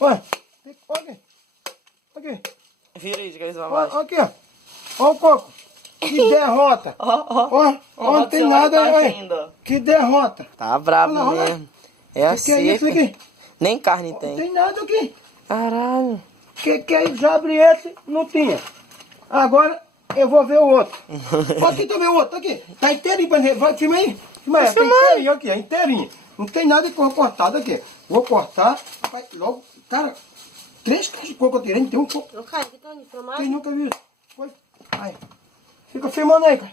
Olha, olha aqui. Vira aí de cabeça pra Olha baixo. aqui, ó. Olha o coco. Que derrota. Ó, não tem nada aí. Ainda. Que derrota. Tá brabo Olha lá, olha lá. mesmo. É a Que é isso seca. aqui? Nem carne Não tem. tem nada aqui. Caralho. Que é isso? Já abri esse, não tinha. Agora eu vou ver o outro. Olha aqui também o outro, aqui. Tá inteirinho, vai, filma aí. Filma aí, tá inteirinho aqui, é inteirinho. Não tem nada cortado aqui. Vou cortar, vai logo. Cara, 3 caixas de coco eu tirei, não tem um coco. Ô, Caio, que tá ali, filmado? Quem nunca viu isso? Foi. Aí. Fica filmando aí, cara.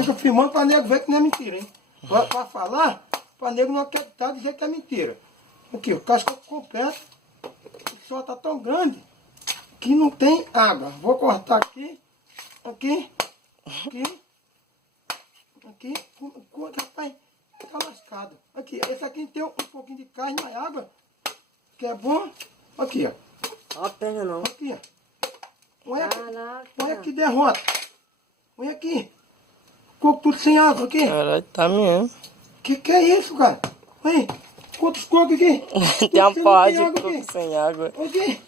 Fica filmando pra nego ver que não é mentira, hein? Pra falar, pra nego não acreditar, dizer que é mentira. Aqui, o casco completo. O sol tá tão grande que não tem água. Vou cortar aqui, aqui, rapaz, tá lascado. Aqui, esse aqui tem um pouquinho de carne, mais água, que é bom. Aqui, ó. Ó a perna não. Aqui, ó. Olha aqui, Caraca. olha que derrota. Olha aqui. Coco tudo sem água aqui. Caralho, tá mesmo. Que é isso, cara? Olha, quantos cocos aqui? Tem uma Tudo porra sem de água coco aqui. sem água. Aqui.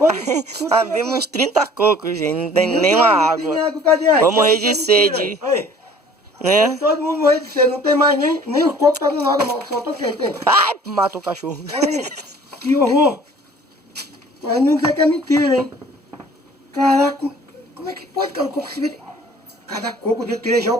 Olha, tudo Abrimos uns 30 cocos, gente. Não tem Meu nenhuma Deus, não água. tem água, cadê aí? Vou morrer Isso é de mentira. sede. Aí, Né? todo mundo morrer de sede. Não tem mais nem os cocos tá dando água, não. Só tô quente, hein? Ai, matou o cachorro. Olha aí, que horror. Mas não dizer que é mentira, hein? Caraca, como é que pode, cara? O coco se vê... Cada coco de 3 já